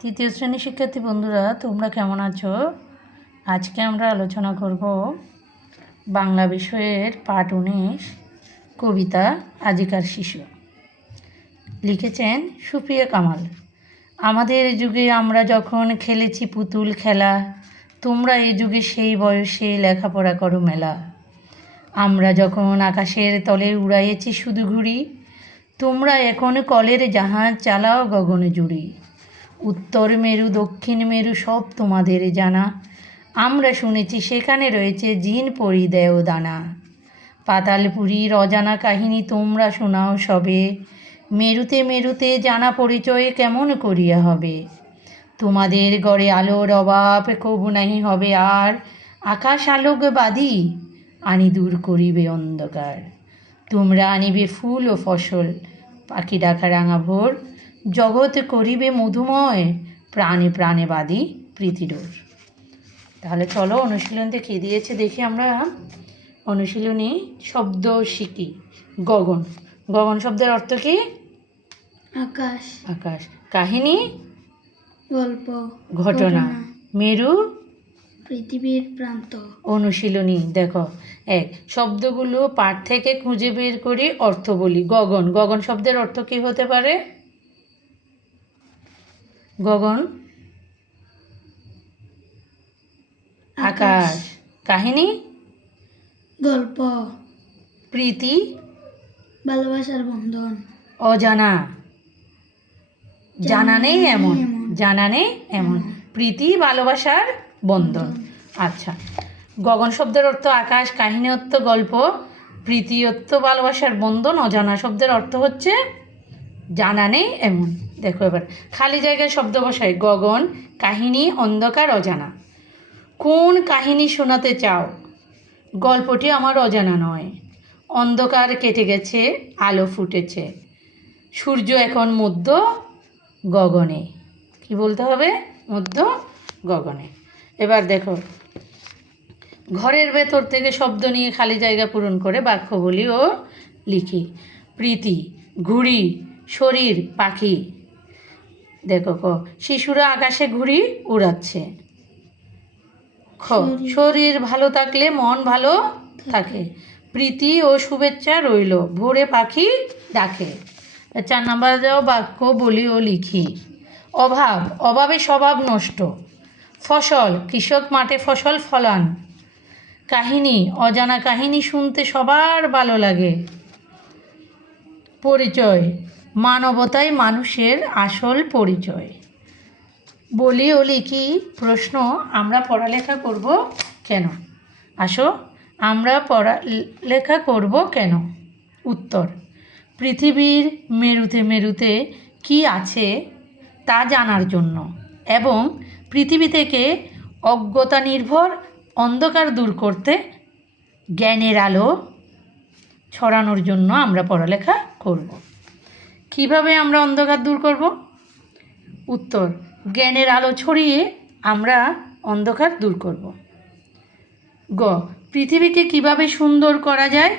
তৃতীয় শ্রেণীর শিক্ষার্থী বন্ধুরা, তোমরা কেমন আছো? আজকে আমরা আলোচনা করব বাংলা বিষয়ের পাঠ 19 কবিতা আজিকার শিশু। লিখেছেন সুফিয়া কামাল। আমাদের যুগে আমরা যখন খেলেছি পুতুল খেলা, তোমরা এই যুগে সেই বয়সে লেখাপড়া করো মেলা। আমরা যখন আকাশের তলে উড়াইয়েছি শুধু ঘুড়ি, তোমরা এখন কলের জাহাজ চালাও গগনে জুড়ি। উত্তর মেরু দক্ষিণ মেরু সব তোমাদের জানা, আমরা শুনেছি সেখানে রয়েছে জিন পরি দেও দানা। পাতালপুরীর অজানা কাহিনী তোমরা শোনাও সবে, মেরুতে মেরুতে জানা পরিচয় কেমন করিয়া হবে। তোমাদের গড়ে আলোর অভাব কবু নাহি হবে আর, আকাশ আলোক বাদী আনি দূর করিবে অন্ধকার। তোমরা আনিবে ফুল ও ফসল, পাখি ডাকা রাঙা ভোর, জগৎ করিবে মধুময়, প্রাণে প্রাণে বাদী প্রীতিডোর। তাহলে চলো অনুশীলনীতে কী দিয়েছে দেখি আমরা। অনুশীলনী শব্দ শিখি। গগন, গগন শব্দের অর্থ কি? আকাশ। আকাশ। কাহিনী, গল্প, ঘটনা। মেরু, পৃথিবীর প্রান্ত। অনুশীলনী দেখো, এক, শব্দগুলো পাঠ থেকে খুঁজে বের করি, অর্থ বলি। গগন, গগন শব্দের অর্থ কী হতে পারে? গগন আকাশ। কাহিনী, গল্প। প্রীতি, ভালোবাসার বন্ধন। অজানা, জানা নেই এমন, জানা নেই এমন। প্রীতি ভালোবাসার বন্ধন। আচ্ছা, গগন শব্দের অর্থ আকাশ, কাহিনী অর্থ গল্প, প্রীতি অর্থ ভালোবাসার বন্ধন, অজানা শব্দের অর্থ হচ্ছে জানা নেই এমন। দেখো এবার খালি জায়গায় শব্দ বসাই। গগন, কাহিনী, অন্ধকার, অজানা। কোন কাহিনী শোনাতে চাও? গল্পটি আমার অজানা নয়। অন্ধকার কেটে গেছে, আলো ফুটেছে, সূর্য এখন মধ্য গগনে। কি বলতে হবে? মধ্য গগনে। এবার দেখো, ঘরের ভেতর থেকে শব্দ নিয়ে খালি জায়গা পূরণ করে বাক্য বলি ও লিখি। প্রীতি, ঘুড়ি, শরীর, পাখি। দেখো ক, শিশুরা আকাশে ঘুড়ি উড়াচ্ছে। খ, শরীর ভালো থাকলে মন ভালো থাকে। প্রীতি ও শুভেচ্ছা রইল, ভোরে পাখি ডাকে। 4 নম্বর দেওয়া বাক্য বলি ও লিখি। অভাব, অভাবে স্বভাব নষ্ট। ফসল, কৃষক মাঠে ফসল ফলান। কাহিনী, অজানা কাহিনী শুনতে সবার ভালো লাগে। পরিচয়, মানবতাই মানুষের আসল পরিচয়। বলি ও লিখি। প্রশ্ন, আমরা পড়ালেখা করব কেন? আসো, আমরা পড়ালেখা করব কেন? উত্তর, পৃথিবীর মেরুতে মেরুতে কি আছে তা জানার জন্য এবং পৃথিবী থেকে অজ্ঞতা নির্ভর অন্ধকার দূর করতে জ্ঞানের আলো ছড়ানোর জন্য আমরা পড়ালেখা করব। কিভাবে আমরা অন্ধকার দূর করব? উত্তর, জ্ঞানের আলো ছড়িয়ে আমরা অন্ধকার দূর করব। গ, পৃথিবীকে কিভাবে সুন্দর করা যায়?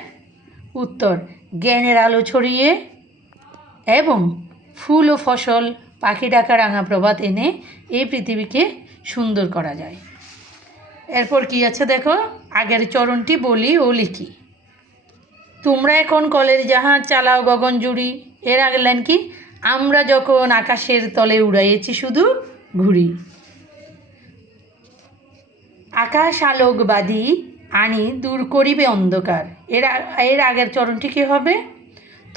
উত্তর, জ্ঞানের আলো ছড়িয়ে এবং ফুল ও ফসল, পাখি ডাকা রাঙা প্রভাত এনে এই পৃথিবীকে সুন্দর করা যায়। এরপর কি আছে দেখো, আগের চরণটি বলি ও লিখি। তোমরা এখন কলের জাহাজ চালাও গগন জুড়ি। এর আগের লাইন কি? আমরা যখন আকাশের তলে উড়াইয়েছি শুধু ঘুড়ি। আকাশ আলোক বাদী আনি দূর করিবে অন্ধকার। এর আগের চরণটি কী হবে?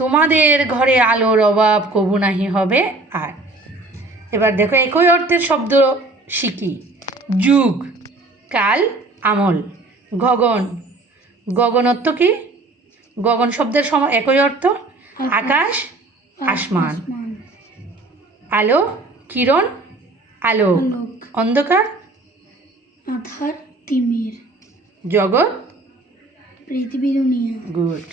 তোমাদের ঘরে আলোর অভাব কবু নাহি হবে আর। এবার দেখো, একই অর্থের শব্দ শিখি। যুগ, কাল, আমল। গগন, গগন অর্থ কি? গগন শব্দের একই অর্থ আকাশ, আসমান। আলো, কিরণ, আলো। অন্ধকার, আধার, তিমির। জগৎ, পৃথিবী, দুনিয়া। গুড।